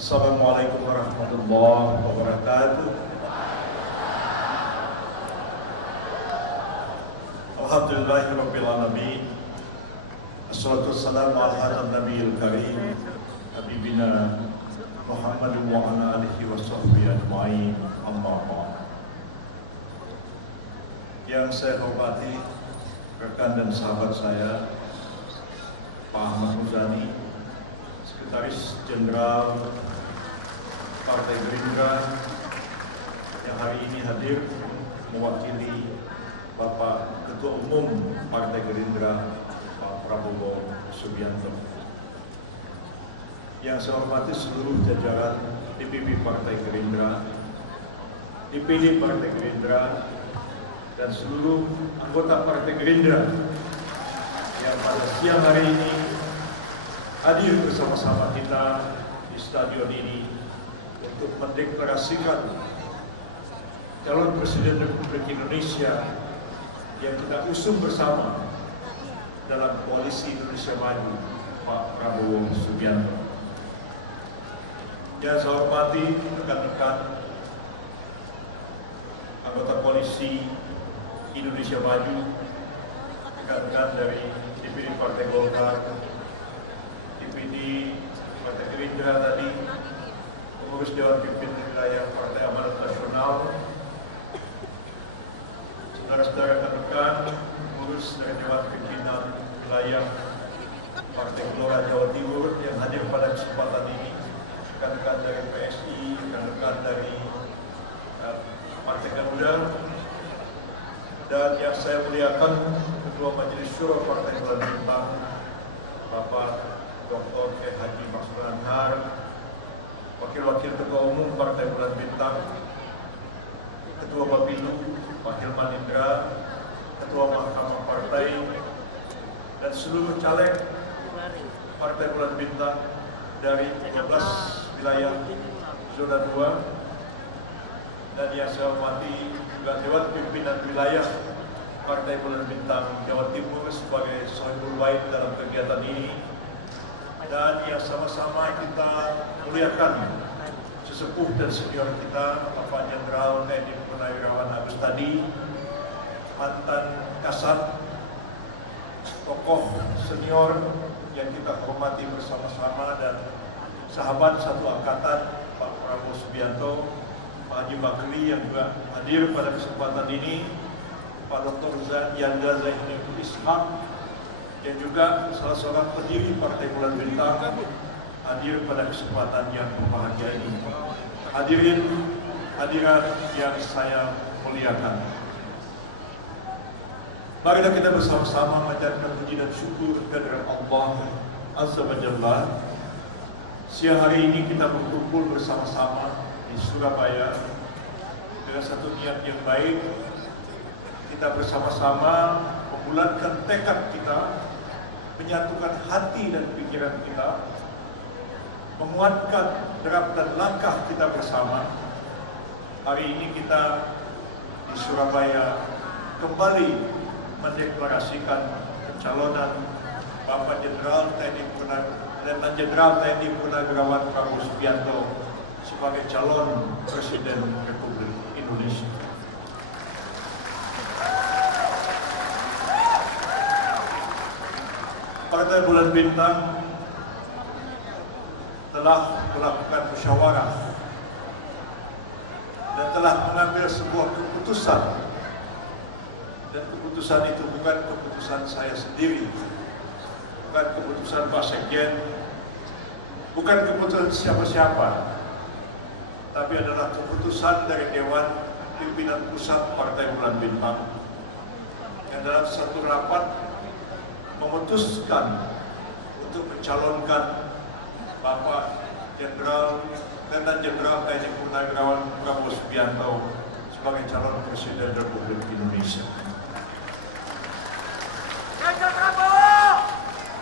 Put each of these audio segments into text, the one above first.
Assalamualaikum warahmatullahi wabarakatuh. Alhamdulillahirabbil alamin. Assalatu wassalamu ala hadzal nabiyil karim habibina Muhammadin wa ala alihi wa sahbihi ajma'in. Amma ba'd. Yang saya hormati rekan dan sahabat saya Pak Ahmad Muzani, Sekretaris Jenderal Partai Gerindra yang hari ini hadir mewakili Bapak Ketua Umum Partai Gerindra Pak Prabowo Subianto. Yang saya hormati seluruh jajaran DPP Partai Gerindra, DPD Partai Gerindra, dan seluruh anggota Partai Gerindra yang pada siang hari ini hadir bersama-sama kita di stadion ini untuk mendeklarasikan calon Presiden Republik Indonesia yang kita usung bersama dalam Koalisi Indonesia Maju, Pak Prabowo Subianto. Yang saya hormati rekan-rekan anggota Koalisi Indonesia Maju, rekan-rekan dari DPD Partai Golkar, DPD Partai Gerindra tadi, pengurus Dewan Pimpinan Wilayah Partai Amanat Nasional, saudara-saudara rekan-rekan pengurus dari Dewan Pimpinan Wilayah Partai Gelora Jawa Timur yang hadir pada kesempatan ini, rekan-rekan dari PSI, rekan-rekan dari Partai Garuda, dan yang saya muliakan Ketua Majelis Syuro Partai Bulan Bintang, Bapak Dr. K. Haji Maksud Anhar, Wakil-Wakil Ketua Umum Partai Bulan Bintang, Ketua Bapilu Pak Hilman Indra, Ketua Mahkamah Partai, dan seluruh caleg Partai Bulan Bintang dari 15 wilayah zona 2, dan yang saya hormati juga Dewan Pimpinan Wilayah Partai Bulan Bintang Jawa Timur sebagai sohibul bait dalam kegiatan ini, dan yang sama-sama kita muliakan sesepuh dan senior kita Bapak Jenderal TNI Purnawirawan Agus Tadi, mantan Kasat, tokoh senior yang kita hormati bersama-sama, dan sahabat satu angkatan Pak Prabowo Subianto, Pak Haji Bakri yang juga hadir pada kesempatan ini, Pak Dr. Yanda Zainul Ishaq yang juga salah seorang pendiri Partai Bulan Bintang hadir pada kesempatan yang berbahagia ini. Hadirin hadirat yang saya muliakan, marilah kita bersama-sama menjadikan puji dan syukur kehadirat Allah Azza wa Jalla. Siang hari ini kita berkumpul bersama-sama di Surabaya dengan satu niat yang baik. Kita bersama-sama membulatkan tekad kita, menyatukan hati dan pikiran kita, menguatkan derap dan langkah kita bersama. Hari ini kita di Surabaya kembali mendeklarasikan pencalonan Bapak Jenderal TNI Letnan Jenderal TNI Purnawirawan Prabowo Subianto sebagai calon Presiden Republik Indonesia. Partai Bulan Bintang telah melakukan musyawarah dan telah mengambil sebuah keputusan, dan keputusan itu bukan keputusan saya sendiri, bukan keputusan Pak Sekjen, bukan keputusan siapa-siapa, tapi adalah keputusan dari Dewan Pimpinan Pusat Partai Bulan Bintang yang dalam satu rapat memutuskan untuk mencalonkan Bapak Letnan Jenderal TNI Purnawirawan Prabowo Subianto sebagai calon Presiden Republik Indonesia.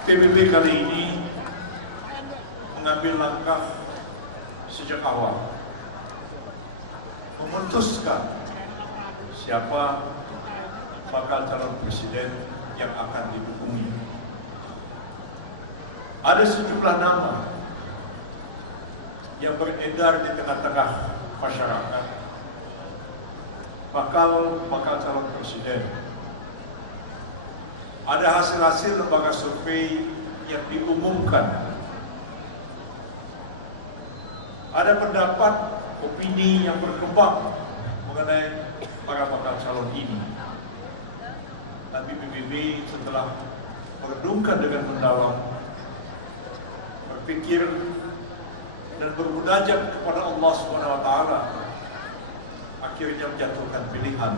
PBB kali ini mengambil langkah sejak awal, memutuskan siapa bakal calon presiden yang akan didukungi. Ada sejumlah nama yang beredar di tengah-tengah masyarakat, bakal calon presiden. Ada hasil-hasil lembaga survei yang diumumkan. Ada pendapat, opini yang berkembang mengenai para bakal calon ini. Tapi PBB setelah merenungkan dengan mendalam, berpikir dan bermunajat kepada Allah SWT, akhirnya menjatuhkan pilihan.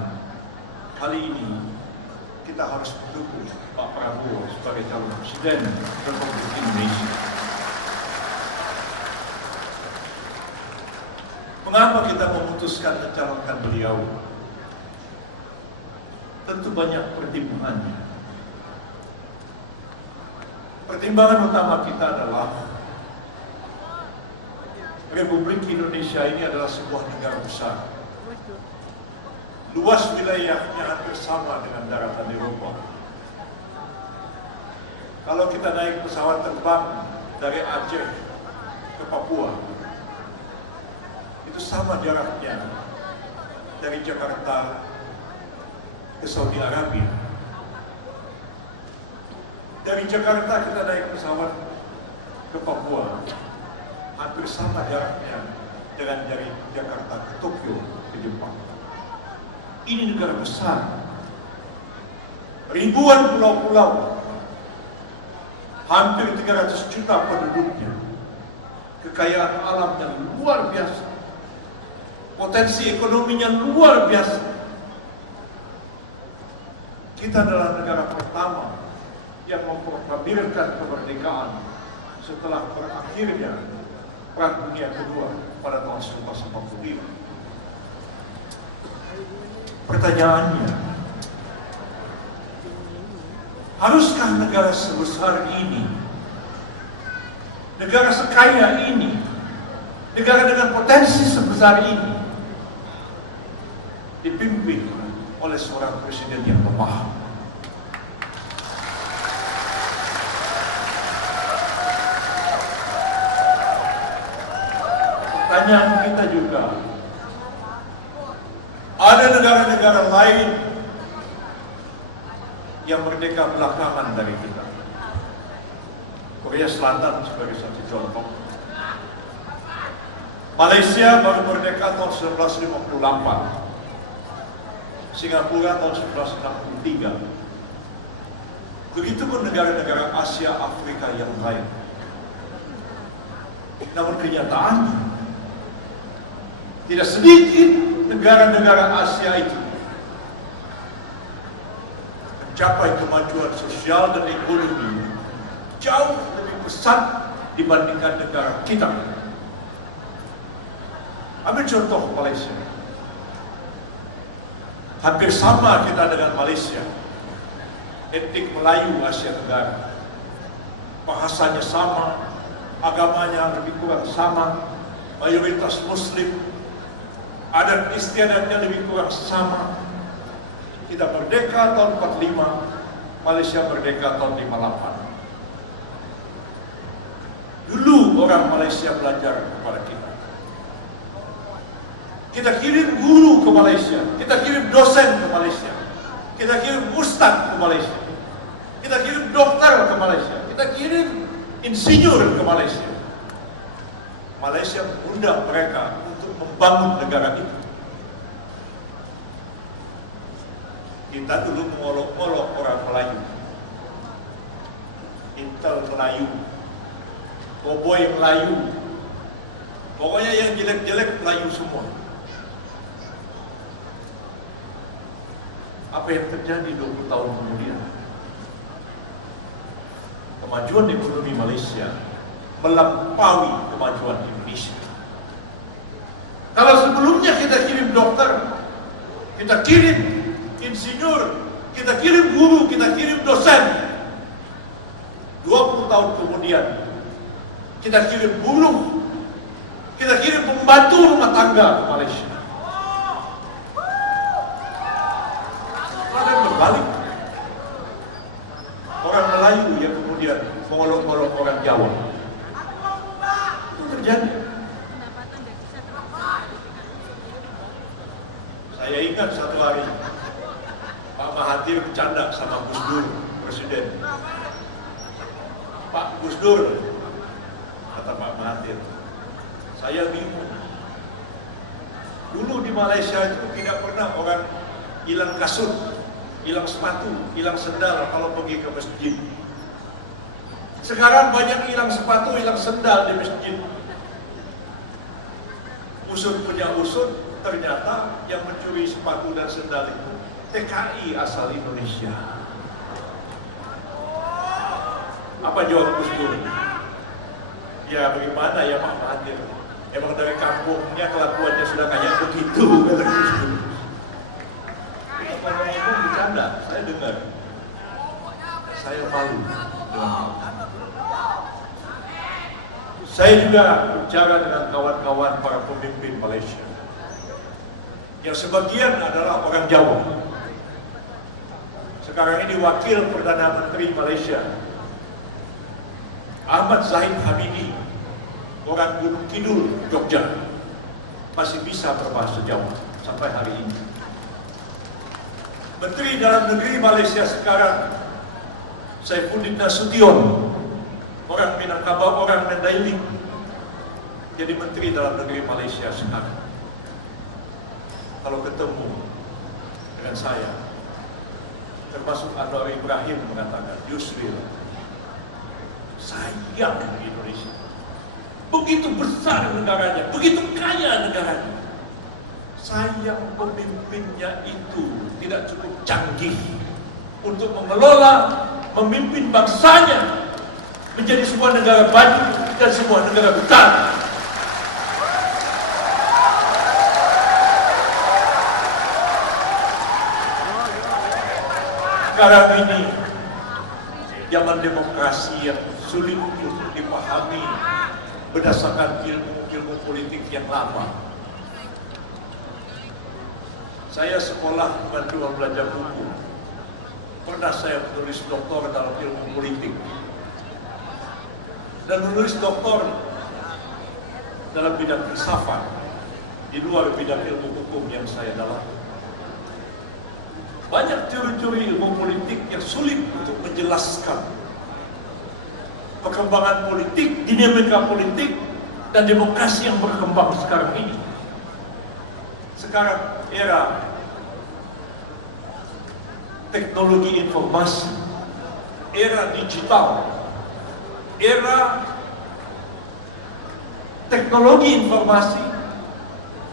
Kali ini kita harus mendukung Pak Prabowo sebagai calon presiden Republik Indonesia. Mengapa kita memutuskan mencalonkan beliau? Tentu banyak pertimbangannya. Pertimbangan utama kita adalah Republik Indonesia ini adalah sebuah negara besar. Luas wilayahnya hampir sama dengan daratan Eropa. Kalau kita naik pesawat terbang dari Aceh ke Papua, itu sama jaraknya dari Jakarta ke Saudi Arabia. Dari Jakarta kita naik pesawat ke Papua, hampir sama jaraknya dengan dari Jakarta ke Tokyo, ke Jepang. Ini negara besar, ribuan pulau-pulau, hampir 300 juta penduduknya, kekayaan alam yang luar biasa, potensi ekonominya luar biasa. Kita adalah negara pertama yang memproklamirkan kemerdekaan setelah berakhirnya Perang Dunia Kedua pada tahun 1945. Pertanyaannya, haruskah negara sebesar ini, negara sekaya ini, negara dengan potensi sebesar ini dipimpin oleh seorang presiden yang lemah? Pertanyaan kita juga, ada negara-negara lain yang merdeka belakangan dari kita. Korea Selatan sebagai satu contoh. Malaysia baru merdeka tahun 1958. Singapura tahun 1963. Begitupun negara-negara Asia, Afrika yang lain. Namun kenyataannya, tidak sedikit negara-negara Asia itu mencapai kemajuan sosial dan ekonomi jauh lebih besar dibandingkan negara kita. Ambil contoh Malaysia. Hampir sama kita dengan Malaysia. Etnik Melayu Asia Tenggara. Bahasanya sama, agamanya lebih kurang sama, mayoritas Muslim, adat istiadatnya lebih kurang sama. Kita merdeka tahun 45, Malaysia merdeka tahun 58. Dulu orang Malaysia belajar kepada kita. Kita kirim guru ke Malaysia, kita kirim dosen ke Malaysia, kita kirim ustadz ke Malaysia, kita kirim dokter ke Malaysia, kita kirim insinyur ke Malaysia. Malaysia mengundang mereka untuk membangun negara itu. Kita dulu mengolok-olok orang Melayu, Intel Melayu, Cowboy Melayu, pokoknya yang jelek-jelek Melayu semua. Apa yang terjadi 20 tahun kemudian? Kemajuan ekonomi Malaysia melampaui kemajuan Indonesia. Kalau sebelumnya kita kirim dokter, kita kirim insinyur, kita kirim guru, kita kirim dosen, 20 tahun kemudian kita kirim buruh, kita kirim pembantu rumah tangga ke Malaysia. Ada berbalik. Orang Melayu yang kemudian mengolok-olok orang Jawa. Itu terjadi. ingat satu hari Pak Mahathir bercanda sama Gus Dur, Presiden. Pak Gus Dur, kata Pak Mahathir, saya bingung. Dulu di Malaysia itu tidak pernah orang hilang kasut, hilang sepatu, hilang sendal kalau pergi ke masjid. Sekarang banyak hilang sepatu, hilang sendal di masjid. Usut punya usut, ternyata yang mencuri sepatu dan sendal itu TKI asal Indonesia. Apa jawab Gus Dur? Ya bagaimana ya Pak Mahathir? Emang dari kampungnya kelakuannya sudah kayak begitu, kata Gus Dur. Kalau ngomong bercanda, saya dengar. Saya malu dengan saya juga bicara dengan kawan-kawan para pemimpin Malaysia. Yang sebagian adalah orang Jawa. Sekarang ini Wakil Perdana Menteri Malaysia, Ahmad Zahid Hamidi, orang Gunung Kidul, Jogja, masih bisa berbahasa Jawa sampai hari ini. Menteri Dalam Negeri Malaysia sekarang, Saifuddin Nasution, orang Minangkabau, orang Mandailing, jadi Menteri Dalam Negeri Malaysia sekarang. Kalau ketemu dengan saya, termasuk Anwar Ibrahim mengatakan, Yusril, sayang Indonesia. Begitu besar negaranya, begitu kaya negaranya. Sayang pemimpinnya itu tidak cukup canggih untuk mengelola, memimpin bangsanya menjadi sebuah negara maju dan sebuah negara besar. Sekarang ini zaman demokrasi yang sulit untuk dipahami berdasarkan ilmu-ilmu politik yang lama. Saya sekolah bantuan belajar hukum. Pernah saya menulis doktor dalam ilmu politik dan menulis doktor dalam bidang filsafat di luar bidang ilmu hukum yang saya dalami. Banyak teori-teori ilmu politik yang sulit untuk menjelaskan perkembangan politik, dinamika politik, dan demokrasi yang berkembang sekarang ini. Sekarang era teknologi informasi, era digital, era teknologi informasi,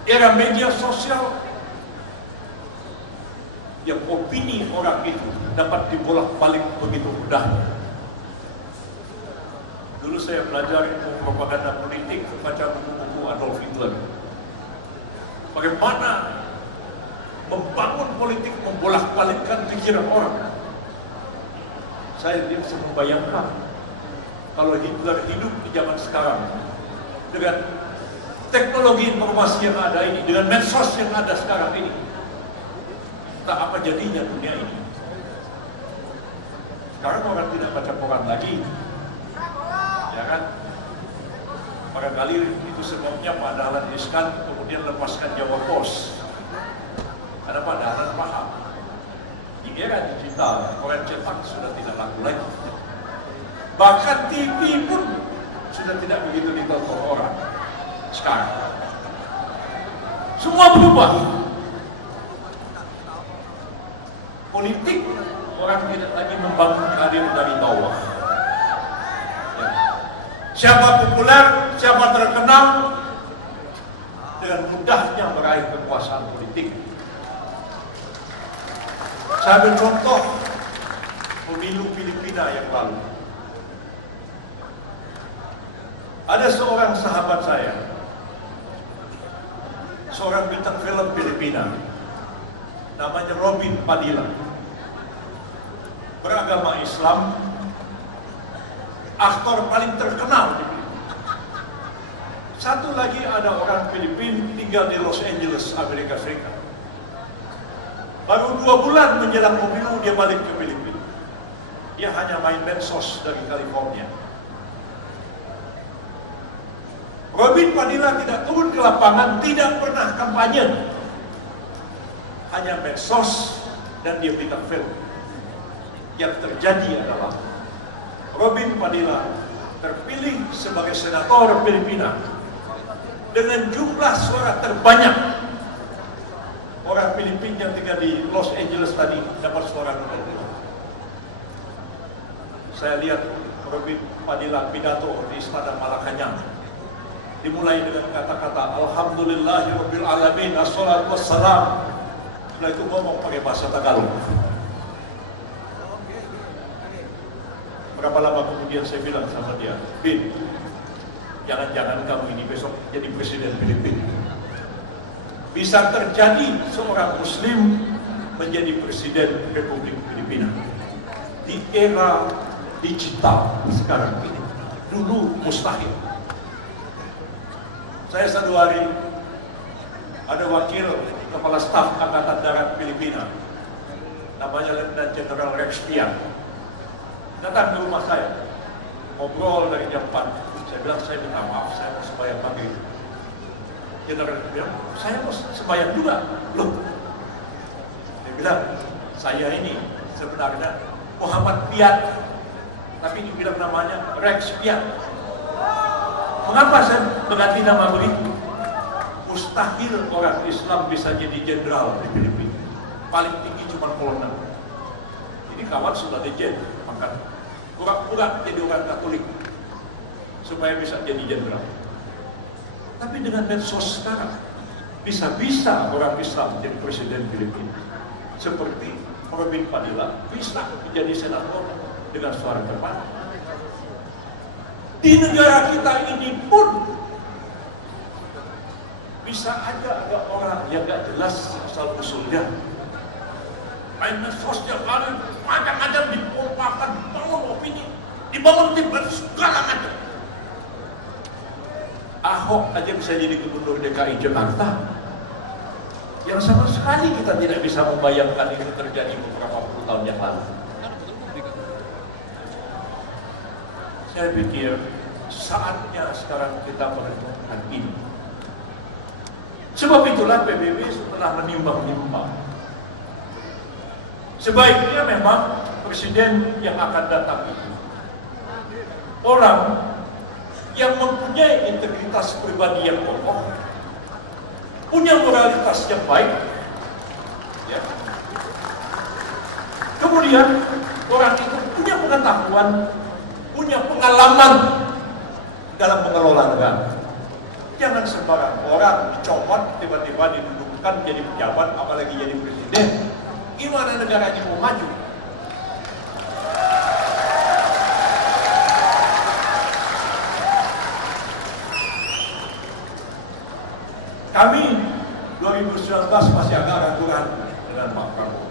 era media sosial, yang opini orang itu dapat dibolak-balik begitu mudahnya. Dulu saya belajar ilmu propaganda politik, baca buku-buku Adolf Hitler. Bagaimana membangun politik, membolak-balikkan pikiran orang. Saya bisa membayangkan kalau Hitler hidup di zaman sekarang dengan teknologi informasi yang ada ini, dengan medsos yang ada sekarang ini, tak apa jadinya dunia ini. Sekarang orang tidak baca koran lagi, ya kan? Barangkali itu sebabnya Pak Dahlan Iskan kemudian lepaskan Jawa Pos, karena Pak Dahlan paham di era digital koran cetak sudah tidak laku lagi. Bahkan TV pun sudah tidak begitu ditonton orang sekarang. Semua berubah. Politik orang tidak lagi membangun karir dari bawah. Ya. Siapa populer, siapa terkenal, dengan mudahnya meraih kekuasaan politik. Saya ambil contoh pemilu Filipina yang lalu. Ada seorang sahabat saya, seorang bintang film Filipina, namanya Robin Padilla, beragama Islam, aktor paling terkenal di Filipina. Satu lagi ada orang Filipina tinggal di Los Angeles, Amerika Serikat. Baru 2 bulan menjelang pemilu dia balik ke Filipina. Dia hanya main medsos dari California. Robin Padilla tidak turun ke lapangan, tidak pernah kampanye. hanya medsos dan dia berikan film. Yang terjadi adalah Robin Padilla terpilih sebagai senator Filipina dengan jumlah suara terbanyak. Orang Filipina yang tinggal di Los Angeles tadi dapat suara nomor 2. Saya lihat Robin Padilla pidato di Istana Malacanang. Dimulai dengan kata-kata Alhamdulillahirabbil alamin, assalatu wassalam. Setelah itu ngomong pakai bahasa Tagalog. Berapa lama kemudian saya bilang sama dia, Bin, jangan-jangan kamu ini besok jadi presiden Filipina. Bisa terjadi seorang Muslim menjadi presiden Republik Filipina di era digital sekarang ini. Dulu mustahil. Saya satu hari ada wakil kepala staf Angkatan Darat Filipina, namanya Letnan Jenderal Rex Pian, datang ke rumah saya, ngobrol dari jam 4. Saya bilang, saya minta maaf, saya mau sembahyang maghrib. Jenderal bilang, saya mau sembahyang juga. Loh, dia bilang, saya ini sebenarnya Muhammad Pian, tapi dibilang namanya Rex Pian. Mengapa saya mengganti nama begitu? Mustahil orang Islam bisa jadi jenderal di Filipina. Paling tinggi cuma kolonel. Ini kawan sudah legend, maka pura-pura jadi orang Katolik supaya bisa jadi jenderal. Tapi dengan medsos sekarang bisa-bisa orang Islam jadi presiden Filipina. Seperti Robin Padilla bisa menjadi senator dengan suara terbanyak. Di negara kita ini pun bisa aja ada orang yang gak jelas asal usulnya. Main medsos yang ada macam-macam dipompakan, bangun opini, dibangun tim segala macam. Ahok aja bisa jadi gubernur DKI Jakarta, yang sama sekali kita tidak bisa membayangkan itu terjadi beberapa puluh tahun yang lalu. Saya pikir saatnya sekarang kita merenungkan ini. Sebab itulah PBB setelah menimbang-nimbang, sebaiknya memang presiden yang akan datang itu orang yang mempunyai integritas pribadi yang kokoh, punya moralitas yang baik, ya. Kemudian orang itu punya pengetahuan, punya pengalaman dalam mengelola negara. Jangan sembarang orang dicopot tiba-tiba didudukkan jadi pejabat, apalagi jadi presiden. Gimana negara ini mau maju? Kami 2019 masih agak ragu-ragu dengan Pak Prabowo.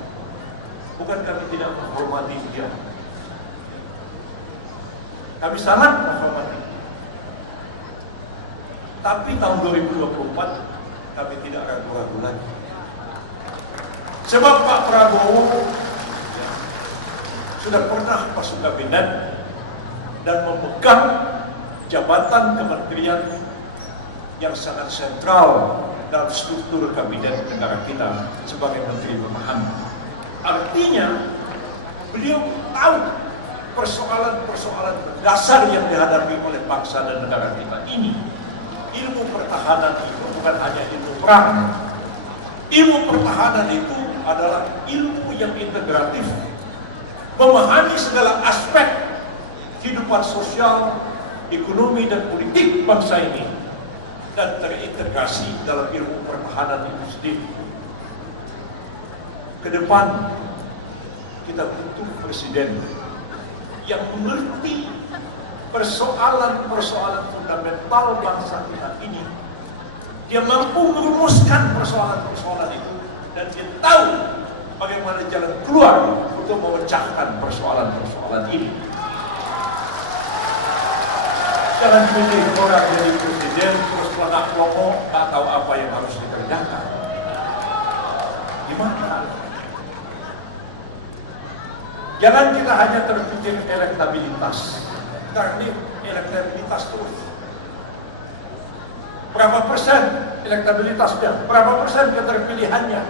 Bukan kami tidak menghormati dia. Kami sangat menghormati. Tapi tahun 2024 kami tidak ragu-ragu lagi. Sebab Pak Prabowo sudah pernah masuk kabinet dan memegang jabatan kementerian yang sangat sentral dalam struktur kabinet negara kita sebagai Menteri Pemahami. Artinya beliau tahu persoalan-persoalan dasar yang dihadapi oleh bangsa dan negara kita ini. Ilmu pertahanan itu bukan hanya ilmu perang. Ilmu pertahanan itu adalah ilmu yang integratif, memahami segala aspek kehidupan sosial, ekonomi dan politik bangsa ini, dan terintegrasi dalam ilmu pertahanan itu sendiri. Ke depan kita butuh presiden yang mengerti persoalan-persoalan fundamental bangsa kita ini. Dia mampu merumuskan persoalan-persoalan itu dan dia tahu bagaimana jalan keluar untuk memecahkan persoalan-persoalan ini. Jangan pilih orang jadi presiden terus pelangak pelongo, tak tahu apa yang harus dikerjakan. Gimana? Jangan kita hanya terpikir elektabilitas. Karena ini elektabilitas terus. Berapa persen elektabilitasnya? Berapa persen keterpilihannya?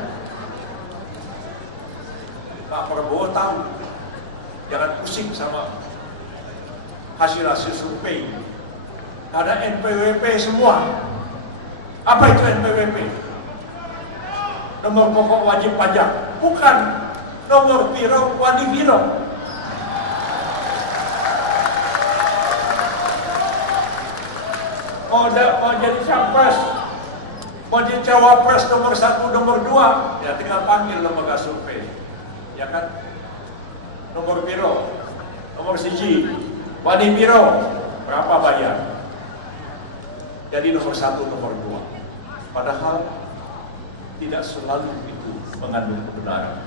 Pak Prabowo tahu, jangan pusing sama hasil-hasil survei. Ada NPWP semua. Apa itu NPWP? Nomor pokok wajib pajak. Bukan. Nomor biro wani biro. Mau jadi capres, mau jadi cawapres nomor 1, nomor 2, ya tinggal panggil lembaga survei, ya kan? Nomor biro, nomor siji, wani biro, berapa bayar? Jadi nomor 1, nomor 2. Padahal tidak selalu itu mengandung kebenaran.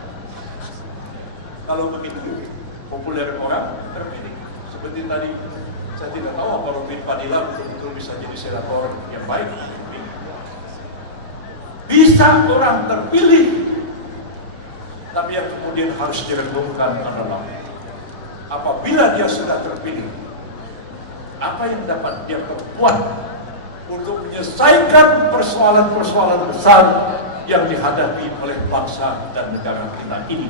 Kalau begitu, populer orang terpilih. Seperti tadi, saya tidak tahu apa Robin Padilla betul-betul bisa jadi senator yang baik. Bisa orang terpilih, tapi yang kemudian harus direnungkan adalah apabila dia sudah terpilih, apa yang dapat dia perbuat untuk menyelesaikan persoalan-persoalan besar yang dihadapi oleh bangsa dan negara kita ini.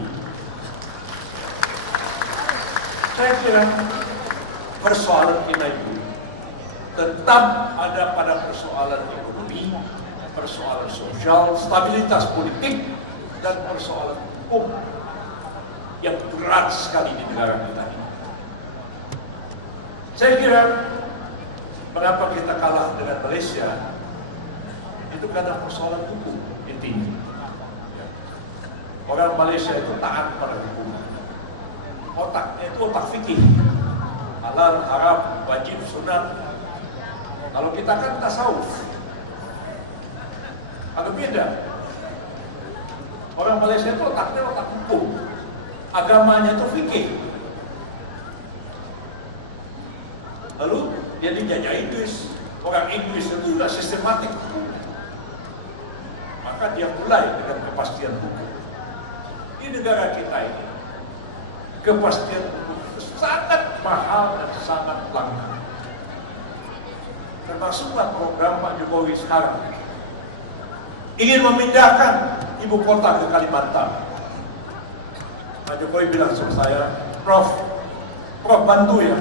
Saya kira persoalan kita itu tetap ada pada persoalan ekonomi, persoalan sosial, stabilitas politik, dan persoalan hukum yang berat sekali di negara kita ini. Saya kira mengapa kita kalah dengan Malaysia itu karena persoalan hukum intinya. Orang Malaysia itu taat pada hukum. Otaknya itu otak fikih. Halal, haram, wajib, sunat. Kalau kita kan tasawuf, agak beda. Orang Malaysia itu otaknya otak hukum, agamanya itu fikih. Lalu dia dijajah Inggris. Orang Inggris itu juga sistematik hukum. Maka dia mulai dengan kepastian hukum. Di negara kita ini, kepastian hukum itu sangat mahal dan sangat langka. Termasuklah program Pak Jokowi sekarang ingin memindahkan ibu kota ke Kalimantan. Pak Jokowi bilang sama saya, Prof bantu ya,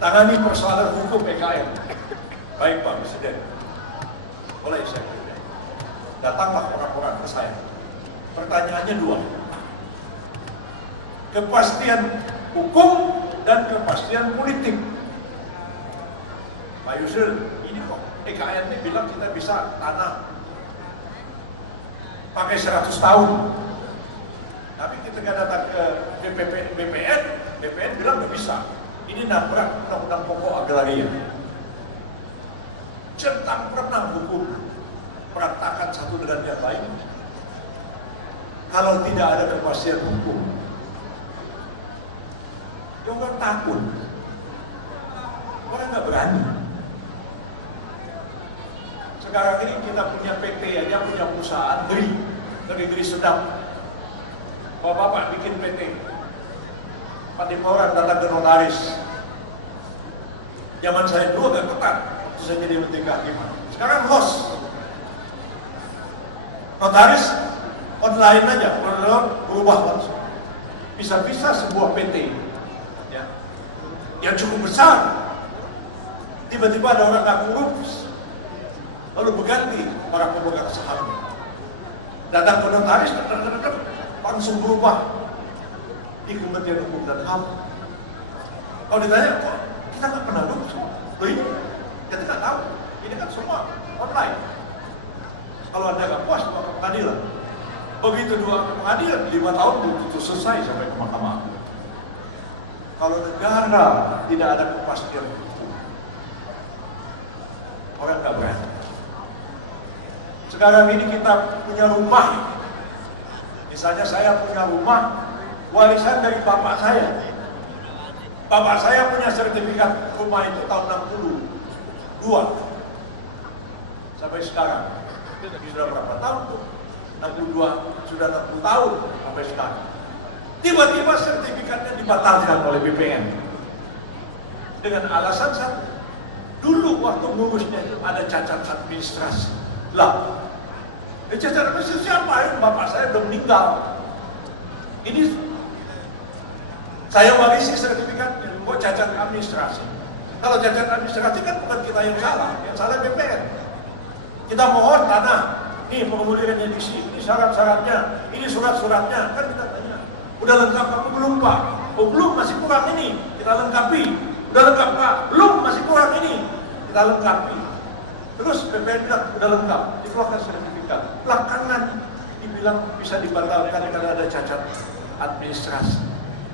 tangani persoalan hukum PKN. Baik Pak Presiden, boleh saya kira. Datanglah orang-orang ke saya. Pertanyaannya dua, kepastian hukum dan kepastian politik. Pak Yusril, ini kok PKN ini bilang kita bisa tanah pakai 100 tahun. Tapi ketika datang ke BPN bilang nggak bisa. Ini nabrak undang-undang pokok agraria. Centang perenang hukum, berantakan satu dengan yang lain. Kalau tidak ada kepastian hukum, orang takut, orang nggak berani. Sekarang ini kita punya PT aja, punya perusahaan negeri sedap. Bapak bikin PT, orang datang ke notaris. Zaman saya dulu agak ketat, waktu saya jadi menteri kehakiman. Sekarang host, notaris online aja, berubah langsung. Bisa-bisa sebuah PT ya, yang cukup besar, tiba-tiba ada orang nggak urus, lalu berganti para pemegang saham. Datang ke notaris, langsung berubah di Kementerian Hukum dan HAM. Kalau ditanya, kok kita nggak pernah urus? Loh ini, kita nggak tahu. Ini kan semua online. Kalau Anda nggak puas, ke pengadilan. Begitu dua pengadilan, 5 tahun itu selesai sampai ke mahkamah. Kalau negara tidak ada kepastian hukum, orang nggak berani. Sekarang ini kita punya rumah. Misalnya saya punya rumah, warisan dari bapak saya. Bapak saya punya sertifikat rumah itu tahun 62. Sampai sekarang. Sudah berapa tahun tuh? 62, sudah 60 tahun sampai sekarang. Tiba-tiba sertifikatnya dibatalkan oleh BPN. Dengan alasan satu. Dulu waktu ngurusnya itu ada cacat administrasi. Lah, cacat administrasi siapa? Bapak saya udah meninggal. Ini saya warisi sertifikatnya, kok cacat administrasi. Kalau cacat administrasi kan bukan kita yang salah BPN. Kita mohon tanah, nih pengumumannya di sini, ini syarat-syaratnya, ini surat-suratnya, kan kita tanya. Udah lengkap apa belum Pak? Oh belum, masih kurang ini, kita lengkapi. Udah lengkap Pak? Belum, masih kurang ini, kita lengkapi. Terus BPN bilang udah lengkap, dikeluarkan sertifikat. Belakangan dibilang bisa dibatalkan karena ada cacat administrasi.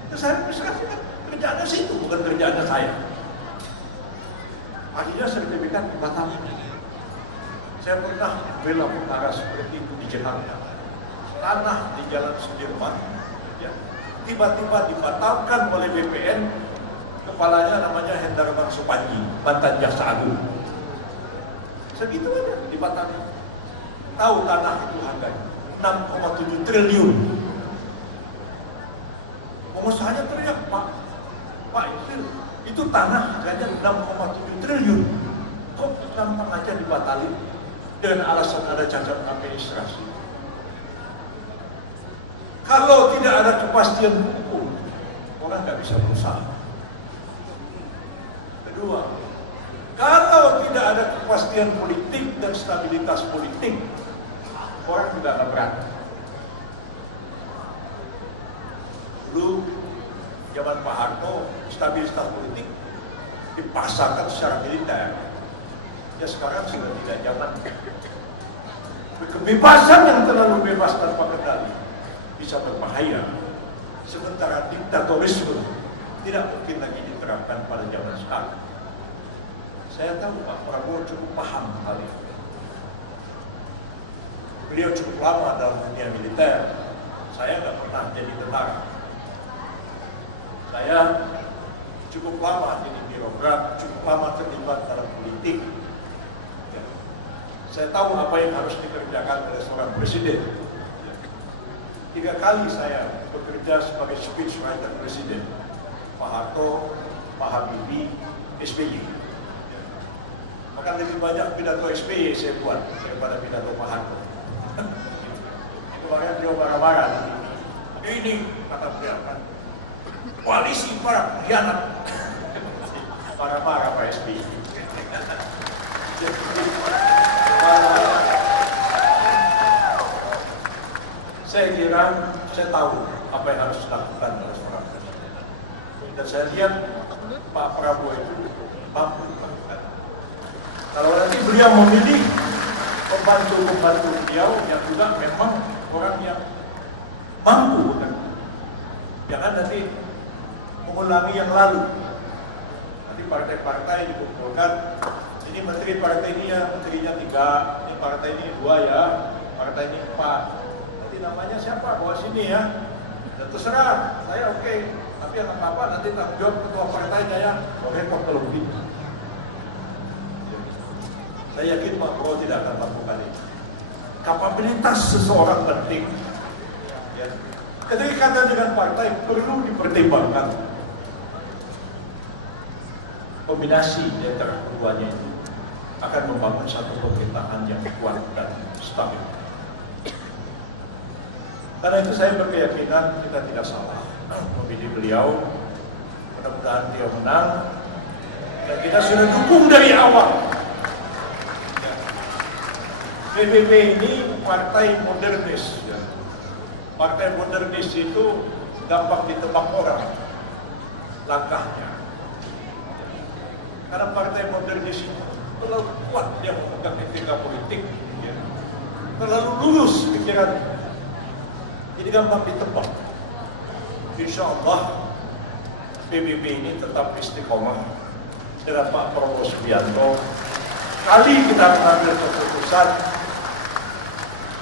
Terus administrasi kan kerjaannya situ, bukan kerjaannya saya. Akhirnya sertifikat dibatalkan. Saya pernah bela perkara seperti itu di Jakarta. Tanah di Jalan Sudirman, ya, tiba-tiba dibatalkan oleh BPN. Kepalanya namanya Hendarman Supanji, mantan Jaksa Agung. Segitu aja dibatalkan. Tahu tanah itu harganya 6,7 triliun. Pengusahanya teriak, Pak itu tanah harganya 6,7 triliun. Kok gampang aja dibatalin dengan alasan ada cacat administrasi? Kalau tidak ada kepastian hukum, orang nggak bisa berusaha. Kedua, kalau tidak ada kepastian politik dan stabilitas politik, orang tidak akan berani. Dulu zaman Pak Harto, stabilitas politik dipaksakan secara militer. Ya sekarang sudah tidak zaman. Kebebasan yang terlalu bebas tanpa kendali bisa berbahaya. Sementara diktatorisme tidak mungkin lagi diterapkan pada zaman sekarang. Saya tahu Pak Prabowo cukup paham hal ini. Beliau cukup lama dalam dunia militer. Saya nggak pernah jadi tentara. Saya cukup lama jadi birokrat, cukup lama terlibat dalam politik. Ya. Saya tahu apa yang harus dikerjakan oleh seorang presiden. Ya. 3 kali saya bekerja sebagai speechwriter presiden. Pak Harto, Pak Habibie, SBY. Ya. Maka lebih banyak pidato SBY saya buat daripada pidato Pak Harto. Kemarin dia marah-marah. Ini kata beliau kan. Koalisi para pengkhianat. Marah-marah Pak SBY. Saya kira, saya tahu apa yang harus dilakukan oleh seorang presiden. Dan saya lihat Pak Prabowo itu mampu melakukan. Kalau nanti beliau memilih pembantu-pembantu beliau yang juga memang orang yang mampu, kan? Jangan nanti mengulangi yang lalu. Nanti partai-partai dikumpulkan, ini menteri partai ini ya, menterinya 3, ini partai ini 2 ya, partai ini 4. Nanti namanya siapa? Bawa sini ya. Dan terserah, saya oke. Tapi yang apa-apa nanti tanggung jawab ketua partainya ya. Repot kalau begitu. Saya yakin Pak Prabowo tidak akan melakukan itu. Kapabilitas seseorang penting. Ya. Kedekatan dengan partai perlu dipertimbangkan. Kombinasi di antara keduanya itu akan membangun satu pemerintahan yang kuat dan stabil. Karena itu saya berkeyakinan kita tidak salah memilih beliau. Mudah-mudahan dia menang. Dan kita sudah dukung dari awal. PBB ini partai modernis. Ya. Partai modernis itu gampang ditebak orang langkahnya. Karena partai modernis itu terlalu kuat dia memegang etika politik, ya. Terlalu lurus pikiran, jadi gampang ditebak. Insya Allah PBB ini tetap istiqomah dengan Pak Prabowo Subianto. Kali kita mengambil keputusan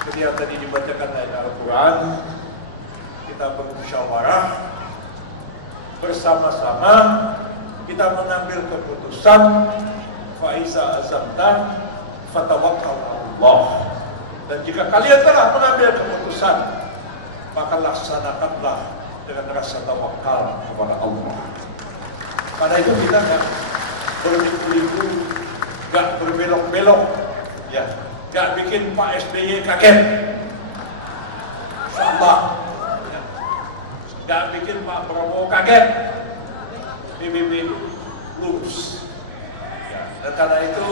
seperti yang tadi dibacakan ayat Al-Quran, kita bermusyawarah bersama-sama, kita mengambil keputusan faiza azamta fatawakkal Allah. Dan jika kalian telah mengambil keputusan, maka laksanakanlah dengan rasa tawakal kepada Allah. Karena itu kita nggak berliku-liku, nggak berbelok-belok, ya, nggak bikin Pak SBY kaget. Insyaallah, ya. nggak bikin Pak Prabowo kaget. PBB lurus. Ya, dan karena itu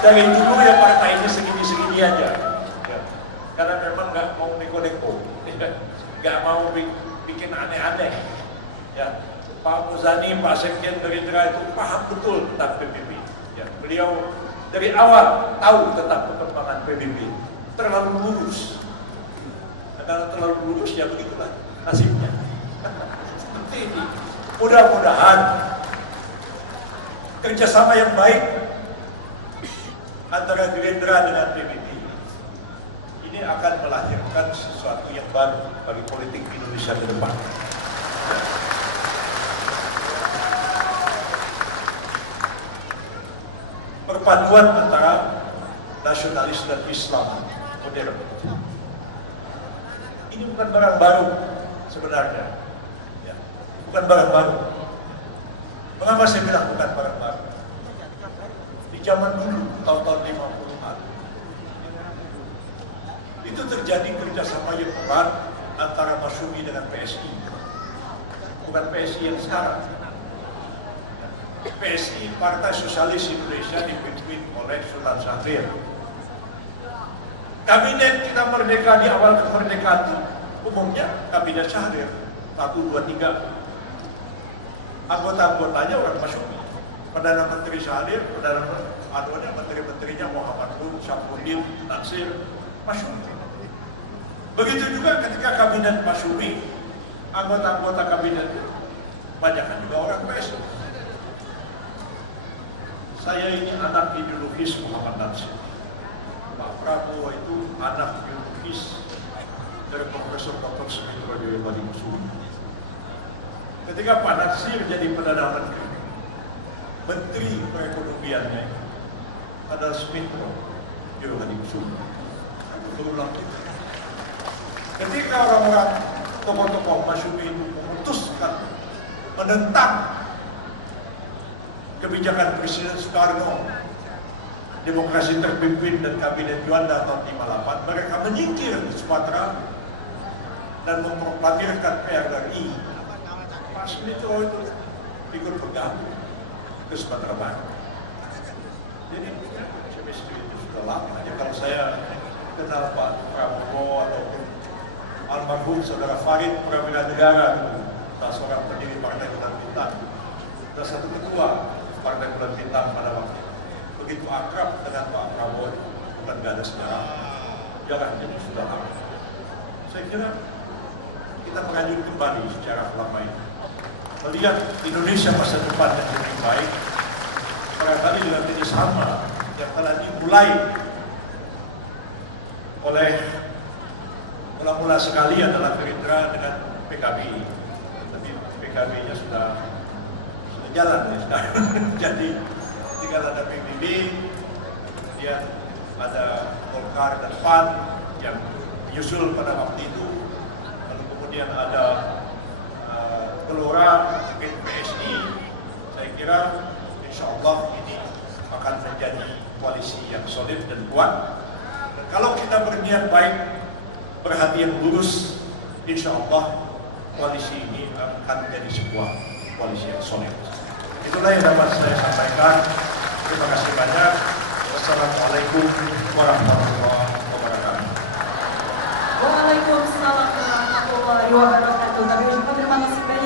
dari dulu ya partai ini segini-segini aja. Ya, karena memang nggak mau neko-neko, nggak mau bikin aneh-aneh. Ya, Pak Muzani, Pak Sekjen Gerindra itu paham betul tentang PBB. Ya, beliau dari awal tahu tentang perkembangan PBB, terlalu lurus. Nah, kalau terlalu lurus ya begitulah nasibnya. Seperti ini. Mudah-mudahan kerjasama yang baik antara Gerindra dengan PBB ini akan melahirkan sesuatu yang baru bagi politik Indonesia ke depan. Perpaduan antara nasionalis dan Islam modern. Ini bukan barang baru sebenarnya. Ya, bukan barang baru. Mengapa saya bilang bukan barang baru? Di zaman dulu, tahun-tahun 50-an, itu terjadi kerjasama yang erat antara Masyumi dengan PSI. Bukan PSI yang sekarang. PSI, Partai Sosialis Indonesia, dipimpin oleh Sultan Syahrir. Kabinet kita merdeka di awal kemerdekaan itu umumnya kabinet Syahrir 1, 2, 3. Anggota-anggotanya orang Masyumi. Perdana Menteri Syahrir, menteri-menterinya Muhammad Nur, Syamsuddin, Natsir, Masyumi. Begitu juga ketika kabinet Masyumi, anggota-anggota kabinet banyak juga orang PSI. Saya ini anak ideologis Muhammad Natsir. Pak Prabowo itu anak ideologis dari Profesor Dr. Sumitro Djayabadi Kusuma. Ketika Pak Natsir jadi Perdana Menteri, Menteri Perekonomiannya adalah Sumitro Djayabadi Kusuma. Itu berulang itu. Ketika orang-orang tokoh-tokoh Masyumi itu memutuskan menentang kebijakan Presiden Soekarno, demokrasi terpimpin dan kabinet Juanda tahun 58, mereka menyingkir di Sumatera dan memproklamirkan PRRI. Pak Sumitro itu ikut bergabung ke Sumatera Barat. Jadi chemistry itu sudah lama. Jadi kalau saya kenal Pak Prabowo ataupun almarhum Saudara Farid Pramila Negara, salah seorang pendiri Partai Bulan Bintang, dan satu ketua Partai Bulan Bintang pada waktu itu. Begitu akrab dengan Pak Prabowo, bukan gak ada sejarah, jaraknya sudah lama. Saya kira kita merajut kembali sejarah lama ini. Melihat Indonesia masa depan yang lebih baik, barangkali dengan ini sama yang telah dimulai oleh mula-mula sekali adalah Gerindra dengan PKB. Tapi PKB-nya sudah jalan ya sekarang. Jadi tinggal ada PBB, kemudian ada Golkar dan PAN yang menyusul pada waktu itu, lalu kemudian ada Gelora, mungkin PSI. Saya kira insya Allah ini akan menjadi koalisi yang solid dan kuat. Dan kalau kita berniat baik, perhatian lurus, insya Allah koalisi ini akan menjadi sebuah koalisi yang solid. Itulah yang dapat saya sampaikan. Terima kasih banyak. Wassalamualaikum warahmatullahi wabarakatuh. Waalaikumsalam warahmatullahi wabarakatuh. Kami ucapkan terima kasih banyak.